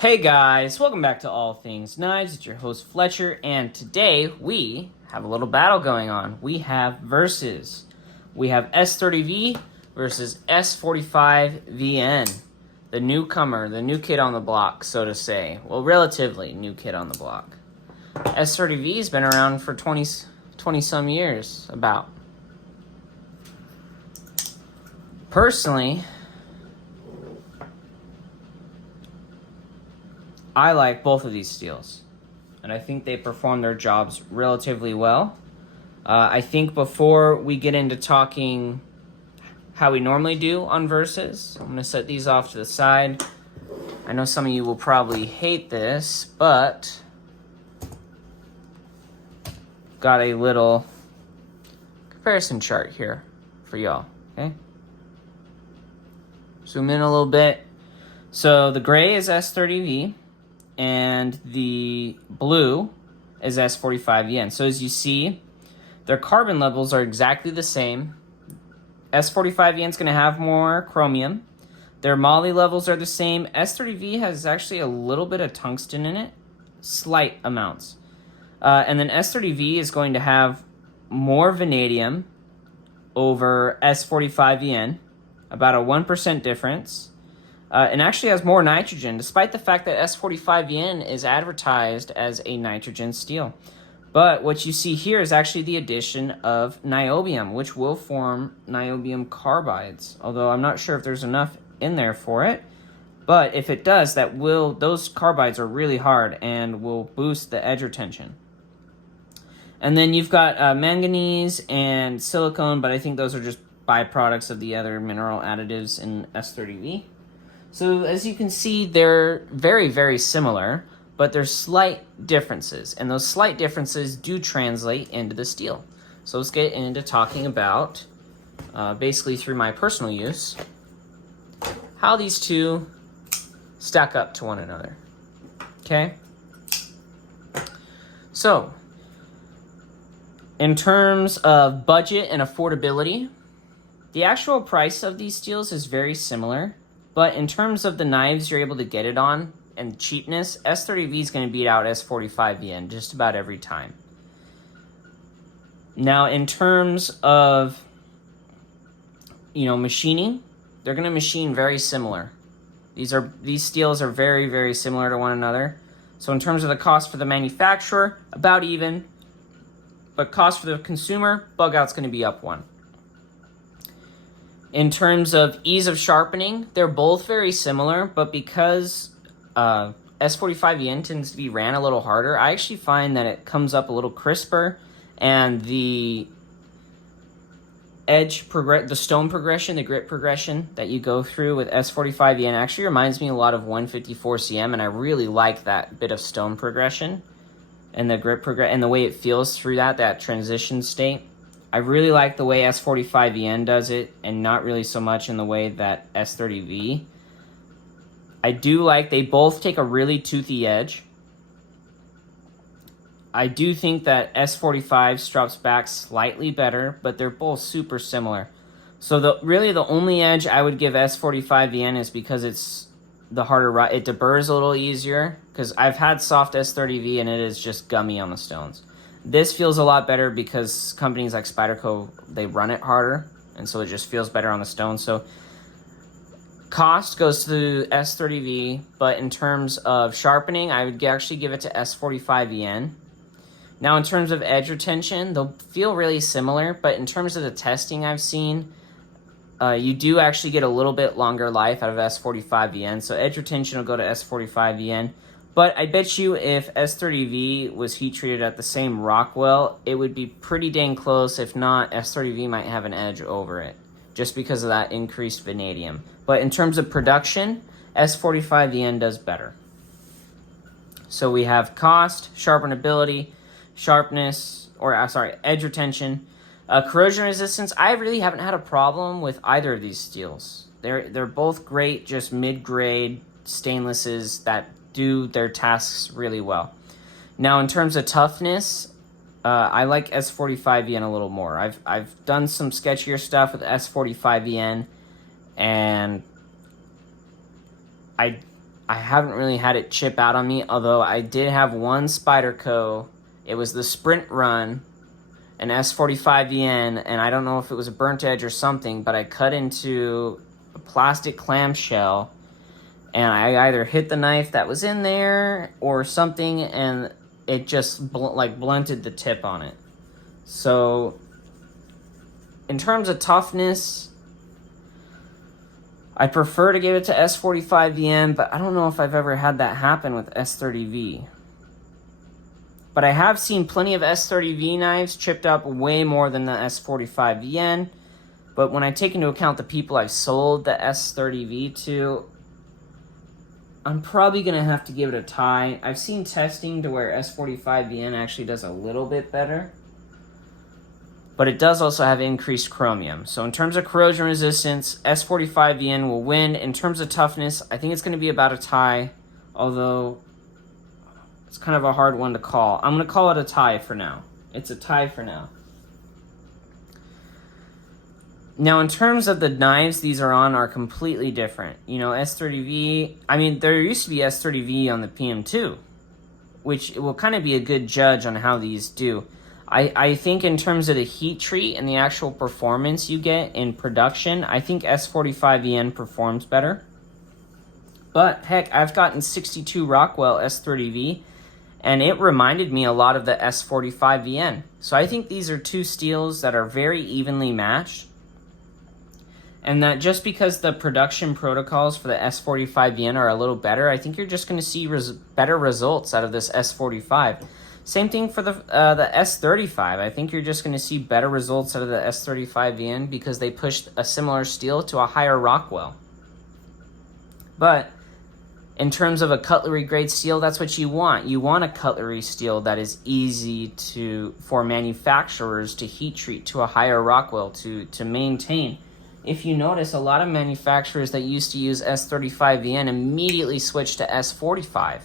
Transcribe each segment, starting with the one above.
Hey guys, welcome back to All Things Knives. It's your host Fletcher, and today we have a little battle going on. We have versus. We have S30v versus S45vn. The newcomer, the new kid on the block, so to say. Well, relatively new kid on the block. S30v has been around for 20 some years, about. Personally, I like both of these steels, and I think they perform their jobs relatively well. I think before we get into talking how we normally do on versus, I'm going to set these off to the side. I know some of you will probably hate this, but got a little comparison chart here for y'all, okay? Zoom in a little bit. So the gray is S30v, and the blue is S45vn. So as you see, their carbon levels are exactly the same. S45vn is going to have more chromium. Their moly levels are the same. S30v has actually a little bit of tungsten in it, slight amounts. And then S30v is going to have more vanadium over S45vn, about a 1% difference. And actually has more nitrogen, despite the fact that S45vn is advertised as a nitrogen steel. But what you see here is actually the addition of niobium, which will form niobium carbides. Although I'm not sure if there's enough in there for it. But if it does, those carbides are really hard and will boost the edge retention. And then you've got manganese and silicone, but I think those are just byproducts of the other mineral additives in S30v. So as you can see, they're very, very similar, but there's slight differences, and those slight differences do translate into the steel. So let's get into talking about, basically through my personal use, how these two stack up to one another, okay? So, in terms of budget and affordability, the actual price of these steels is very similar. But in terms of the knives you're able to get it on and cheapness, S30v is going to beat out S45vn just about every time. Now, in terms of, machining, they're going to machine very similar. These steels are very, very similar to one another. So in terms of the cost for the manufacturer, about even. But cost for the consumer, bug out's going to be up one. In terms of ease of sharpening, they're both very similar, but because S45vn tends to be ran a little harder, I actually find that it comes up a little crisper, and the the stone progression, the grit progression that you go through with S45vn actually reminds me a lot of 154cm, and I really like that bit of stone progression and the grit and the way it feels through that transition state. I really like the way S45vn does it, and not really so much in the way that S30v. I do like, they both take a really toothy edge. I do think that S45 drops back slightly better, but they're both super similar. So really the only edge I would give S45vn is because it's the harder, it deburrs a little easier, because I've had soft S30v and it is just gummy on the stones. This feels a lot better because companies like Spyderco, they run it harder, and so it just feels better on the stone. So cost goes to S30v, but in terms of sharpening, I would actually give it to S45vn. Now, in terms of edge retention, they'll feel really similar, but in terms of the testing I've seen, you do actually get a little bit longer life out of S45vn, so edge retention will go to S45vn. But I bet you if S30v was heat treated at the same Rockwell, it would be pretty dang close. If not, S30v might have an edge over it, just because of that increased vanadium. But in terms of production, S45vn does better. So we have cost, sharpenability, sharpness, edge retention. Corrosion resistance, I really haven't had a problem with either of these steels. They're both great, just mid-grade stainlesses that do their tasks really well. Now, in terms of toughness, I like S45vn a little more. I've done some sketchier stuff with S45vn, and I I haven't really had it chip out on me, although I did have one Spyderco. It was the Sprint Run, an S45vn, and I don't know if it was a burnt edge or something, but I cut into a plastic clamshell, and I either hit the knife that was in there or something, and it just blunted the tip on it. So in terms of toughness, I prefer to give it to S45vn, but I don't know if I've ever had that happen with S30v. But I have seen plenty of S30v knives chipped up way more than the S45vn. But when I take into account the people I've sold the S30v to, I'm probably going to have to give it a tie. I've seen testing to where S45vn actually does a little bit better. But it does also have increased chromium. So in terms of corrosion resistance, S45vn will win. In terms of toughness, I think it's going to be about a tie, although it's kind of a hard one to call. I'm going to call it a tie for now. It's a tie for now. Now, in terms of the knives these are on are completely different. You know, S30v, I mean, there used to be S30v on the PM2, which will kind of be a good judge on how these do. I think in terms of the heat treat and the actual performance you get in production, I think S45vn performs better. But heck, I've gotten 62 Rockwell S30v, and it reminded me a lot of the S45vn. So I think these are two steels that are very evenly matched. And that just because the production protocols for the S45vn are a little better, I think you're just going to see better results out of this S45. Same thing for the S35. I think you're just going to see better results out of the S35vn because they pushed a similar steel to a higher Rockwell. But in terms of a cutlery grade steel, that's what you want. You want a cutlery steel that is easy for manufacturers to heat treat to a higher Rockwell to maintain. If you notice, a lot of manufacturers that used to use S35vn immediately switched to S45.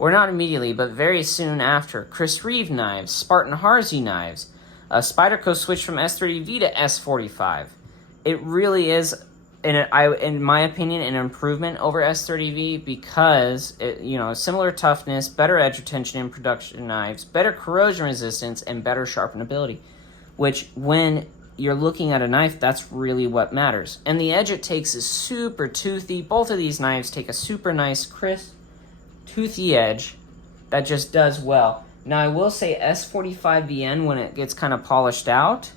Or not immediately, but very soon after. Chris Reeve knives, Spartan Harsey knives. Spyderco switched from S30v to S45. It really is, in my opinion, an improvement over S30v because, similar toughness, better edge retention in production knives, better corrosion resistance, and better sharpenability. Which, when you're looking at a knife, that's really what matters. And the edge it takes is super toothy. Both of these knives take a super nice, crisp, toothy edge that just does well. Now I will say S45vn, when it gets kind of polished out,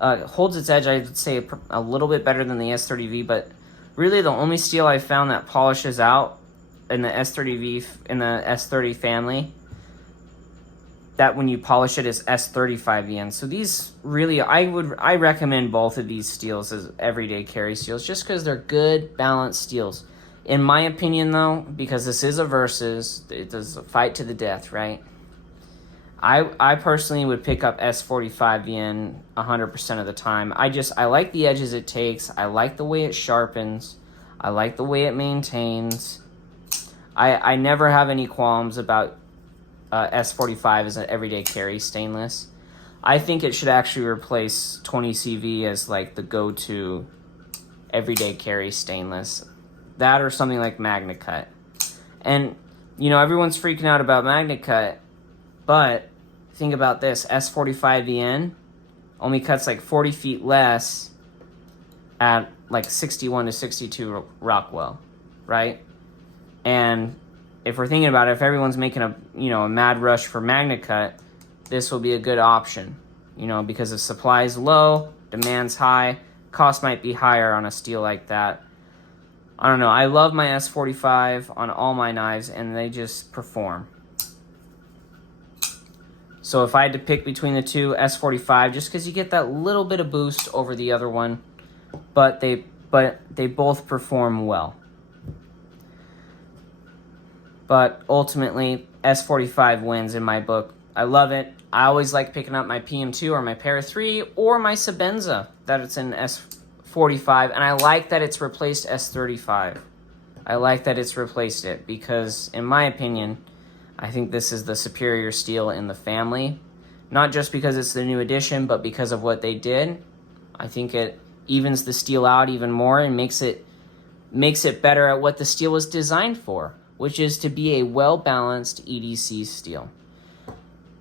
holds its edge, I would say, a little bit better than the S30v, but really the only steel I found that polishes out in the S30v, in the S30 family, that when you polish it, is S35vn. So these really, I recommend both of these steels as everyday carry steels just because they're good, balanced steels. In my opinion, though, because this is a versus, it does a fight to the death, right? I personally would pick up S45vn 100% of the time. I like the edges it takes. I like the way it sharpens. I like the way it maintains. I never have any qualms about S45 as an everyday carry stainless. I think it should actually replace 20CV as like the go-to everyday carry stainless. That or something like MagnaCut. And, everyone's freaking out about MagnaCut, but think about this. S45vn only cuts like 40 feet less at like 61 to 62 Rockwell, right? And if we're thinking about it, if everyone's making a mad rush for MagnaCut, this will be a good option, because if supply is low, demand's high, cost might be higher on a steel like that. I don't know. I love my S45 on all my knives, and they just perform. So if I had to pick between the two, S45, just because you get that little bit of boost over the other one, but they both perform well. But ultimately, S45 wins in my book. I love it. I always like picking up my PM2 or my Para 3 or my Sabenza that it's in S45, and I like that it's replaced S35. I like that it's replaced it because, in my opinion, I think this is the superior steel in the family. Not just because it's the new edition, but because of what they did. I think it evens the steel out even more and makes it makes it better at what the steel was designed for, which is to be a well-balanced EDC steel.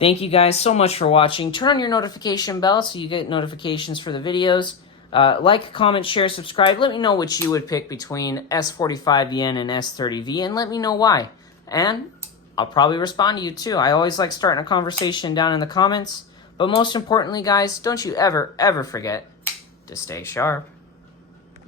Thank you guys so much for watching. Turn on your notification bell so you get notifications for the videos. Like, comment, share, subscribe. Let me know which you would pick between S45vn and S30v, and let me know why. And I'll probably respond to you too. I always like starting a conversation down in the comments. But most importantly, guys, don't you ever, ever forget to stay sharp.